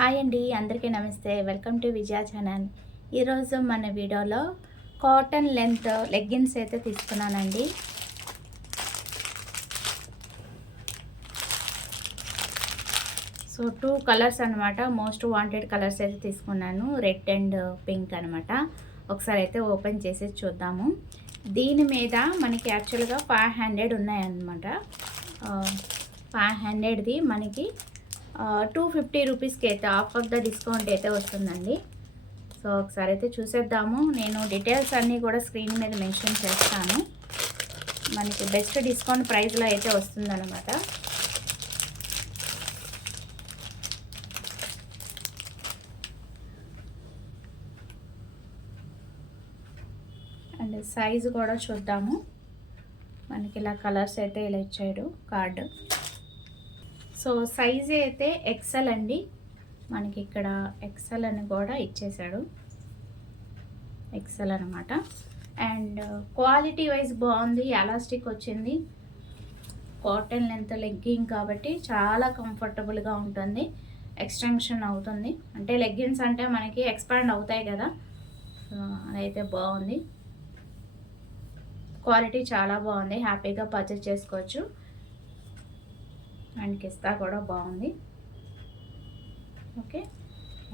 Hi అండి, అందరికీ నమస్తే. Welcome to Vijaya channel. ఈరోజు మన వీడియోలో కాటన్ లెంత్ లెగ్గిన్స్ అయితే తీసుకున్నానండి. సో 2 కలర్స్ అనమాట, మోస్ట్ వాంటెడ్ కలర్స్ అయితే తీసుకున్నాను, రెడ్ అండ్ పింక్ అనమాట. ఒకసారి అయితే ఓపెన్ చేసి చూద్దాము. దీని మీద మనకి యాక్చువల్గా 500 ఉన్నాయన్నమాట. 500ది మనకి 250 రూపీస్కి అయితే ఆఫ్ ద డిస్కౌంట్ అయితే వస్తుందండి. సో ఒకసారి అయితే చూసేద్దాము. నేను డీటెయిల్స్ అన్నీ కూడా స్క్రీన్ మీద మెన్షన్ చేస్తాను. మనకి బెస్ట్ డిస్కౌంట్ ప్రైస్లో అయితే వస్తుందన్నమాట. అండ్ సైజు కూడా చూద్దాము. మనకి ఇలా కలర్స్ అయితే ఇలా ఇచ్చాడు కార్డు. సో సైజ్ అయితే ఎక్సెల్ అండి. మనకి ఇక్కడ ఎక్సెల్ అని కూడా ఇచ్చేసాడు, ఎక్సెల్ అనమాట. అండ్ క్వాలిటీ వైజ్ బాగుంది, ఎలాస్టిక్ వచ్చింది, కాటన్ లెంత్ లెగ్గింగ్ కాబట్టి చాలా కంఫర్టబుల్గా ఉంటుంది, ఎక్స్టెన్షన్ అవుతుంది. అంటే లెగ్గిన్స్ అంటే మనకి ఎక్స్పాండ్ అవుతాయి కదా, సో అదైతే బాగుంది. క్వాలిటీ చాలా బాగుంది, హ్యాపీగా పర్చేస్ చేసుకోవచ్చు. అండ్ కిస్తా కూడా బాగుంది. ఓకే,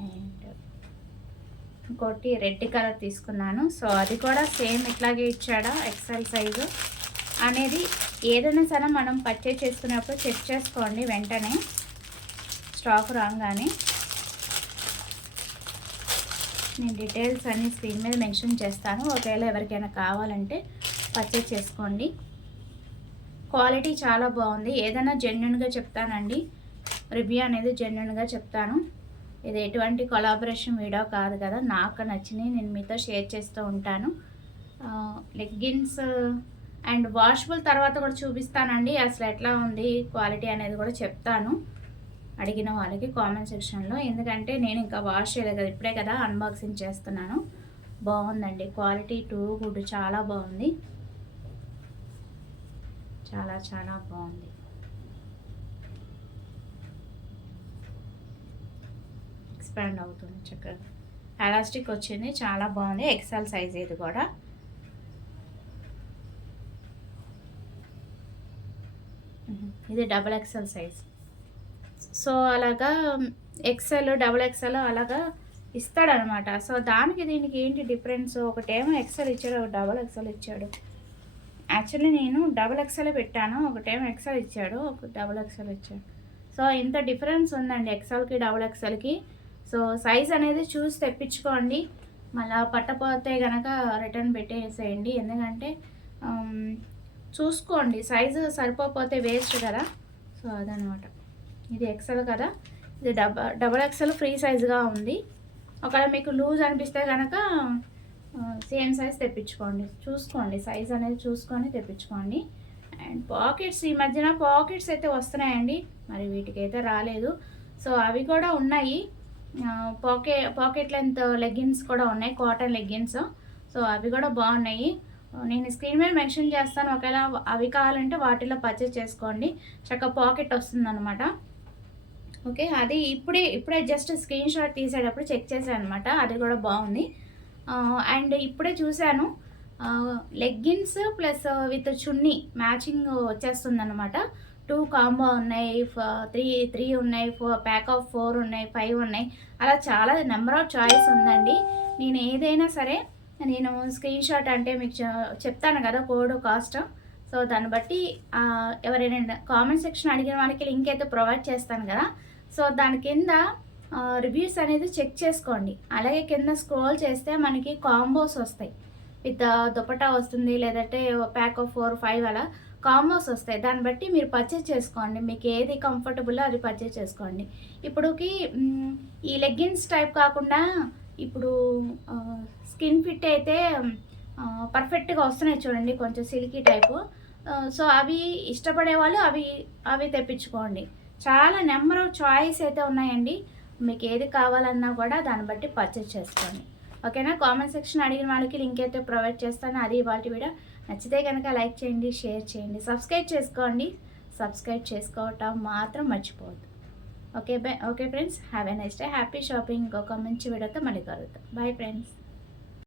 అండ్ ఇంకోటి రెడ్ కలర్ తీసుకున్నాను. సో అది కూడా సేమ్ ఇట్లాగే ఇచ్చాడా ఎక్సెల్ సైజు అనేది. ఏదైనా సరే మనం పర్చేజ్ చేసుకునేప్పుడు చెక్ చేసుకోండి వెంటనే, స్టాక్ రాగానే. నేను డీటెయిల్స్ అన్ని స్క్రీన్ మీద మెన్షన్ చేస్తాను, ఒకవేళ ఎవరికైనా కావాలంటే పర్చేజ్ చేసుకోండి. క్వాలిటీ చాలా బాగుంది. ఏదైనా జెన్యున్గా చెప్తానండి, రివ్యూ అనేది జెన్యున్గా చెప్తాను. ఇది ఎటువంటి కొలాబరేషన్ వీడియో కాదు కదా, నాకు నచ్చినవి నేను మీతో షేర్ చేస్తూ ఉంటాను. లెగ్గిన్స్ అండ్ వాషబుల్ తర్వాత కూడా చూపిస్తానండి, అసలు ఎట్లా ఉంది క్వాలిటీ అనేది కూడా చెప్తాను అడిగిన వాళ్ళకి కామెంట్ సెక్షన్లో. ఎందుకంటే నేను ఇంకా వాష్ చేయలేదు కదా, ఇప్పుడే కదా అన్బాక్సింగ్ చేస్తున్నాను. బాగుందండి, క్వాలిటీ టూ గుడ్, చాలా బాగుంది, చాలా చాలా బాగుంది. ఎక్స్పాండ్ అవుతుంది చక్కగా, ఎలాస్టిక్ వచ్చింది, చాలా బాగుంది. ఎక్సెల్ సైజ్ ఇది కూడా. ఇది డబుల్ ఎక్సెల్ సైజ్. సో అలాగా ఎక్సెల్ డబుల్ ఎక్సెల్ అలాగా ఇస్తాడనమాట. సో దానికి దీనికి ఏంటి డిఫరెన్స్? ఒకటేమో ఎక్సెల్ ఇచ్చాడు, ఒక డబుల్ ఎక్సెల్ ఇచ్చాడు. యాక్చువల్లీ నేను డబుల్ ఎక్సెల్ పెట్టాను, ఒకటేమో ఎక్సెల్ ఇచ్చాడు, ఒక డబుల్ ఎక్సెల్ ఇచ్చాడు. సో ఇంత డిఫరెన్స్ ఉందండి ఎక్సెల్కి డబుల్ ఎక్సెల్కి. సో సైజ్ అనేది చూసి తెప్పించుకోండి, మళ్ళీ పట్టపోతే కనుక రిటర్న్ పెట్టేసేయండి. ఎందుకంటే చూసుకోండి, సైజు సరిపోతే వేస్ట్ కదా. సో అదనమాట. ఇది ఎక్సెల్ కదా, ఇది డబుల్ ఎక్సెల్ ఫ్రీ సైజుగా ఉంది. ఒకవేళ మీకు లూజ్ అనిపిస్తే కనుక సేమ్ సైజ్ తెప్పించుకోండి, చూసుకోండి సైజ్ అనేది చూసుకొని తెప్పించుకోండి. అండ్ పాకెట్స్, ఈ మధ్యన పాకెట్స్ అయితే వస్తున్నాయండి, మరి వీటికి అయితే రాలేదు. సో అవి కూడా ఉన్నాయి, పాకెట్ లెంత్ లెగ్గిన్స్ కూడా ఉన్నాయి, కాటన్ లెగ్గిన్స్. సో అవి కూడా బాగున్నాయి. నేను స్క్రీన్ మీద మెన్షన్ చేస్తాను, ఒకవేళ అవి కావాలంటే వాటిలో పర్చేస్ చేసుకోండి. చక్కగా పాకెట్ వస్తుందన్నమాట. ఓకే, అది ఇప్పుడే జస్ట్ స్క్రీన్ షాట్ తీసేటప్పుడు చెక్ చేశాను అనమాట, అది కూడా బాగుంది. అండ్ ఇప్పుడే చూశాను, leggings plus with chunni matching వచ్చేస్తుంది అనమాట. 2 కాంబో ఉన్నాయి, 3 ఉన్నాయి, ప్యాక్ ఆఫ్ 4 ఉన్నాయి, 5 ఉన్నాయి, అలా చాలా నెంబర్ ఆఫ్ చాయిస్ ఉందండి. నేను ఏదైనా సరే నేను స్క్రీన్ షాట్ అంటే మీకు చెప్తాను కదా కోడ్ కాస్ట్. సో దాన్ని బట్టి ఎవరైనా కామెంట్ సెక్షన్ అడిగిన వాళ్ళకి లింక్ అయితే ప్రొవైడ్ చేస్తాను కదా. సో దాని కింద రివ్యూస్ అనేది చెక్ చేసుకోండి. అలాగే కింద స్క్రోల్ చేస్తే మనకి కాంబోస్ వస్తాయి, విత్ దుపట్టా వస్తుంది, లేదంటే ప్యాక్ ఆఫ్ 4, 5 అలా కాంబోస్ వస్తాయి. దాన్ని బట్టి మీరు పర్చేస్ చేసుకోండి, మీకు ఏది కంఫర్టబుల్లో అది పర్చేస్ చేసుకోండి. ఇప్పుడుకి ఈ లెగ్గిన్స్ టైప్ కాకుండా ఇప్పుడు స్కిన్ ఫిట్ అయితే పర్ఫెక్ట్గా వస్తున్నాయి చూడండి, కొంచెం సిల్కీ టైపు. సో అవి ఇష్టపడే వాళ్ళు అవి తెప్పించుకోండి. చాలా నెంబర్ ఆఫ్ చాయిస్ అయితే ఉన్నాయండి, మీకు ఏది కావాలన్నా కూడా దాన్ని బట్టి పర్చేస్ చేసుకోండి. ఓకేనా? కామెంట్ సెక్షన్ అడిగిన వాళ్ళకి లింక్ అయితే ప్రొవైడ్ చేస్తాను. అది ఇవాళ వీడియో. నచ్చితే కనుక లైక్ చేయండి, షేర్ చేయండి, సబ్స్క్రైబ్ చేసుకోండి. సబ్స్క్రైబ్ చేసుకోవటం మాత్రం మర్చిపోవద్దు. Okay friends, have a nice day, happy shopping. ఇంకొక మంచి వీడియోతో మళ్ళీ కలుద్దాం. Bye friends.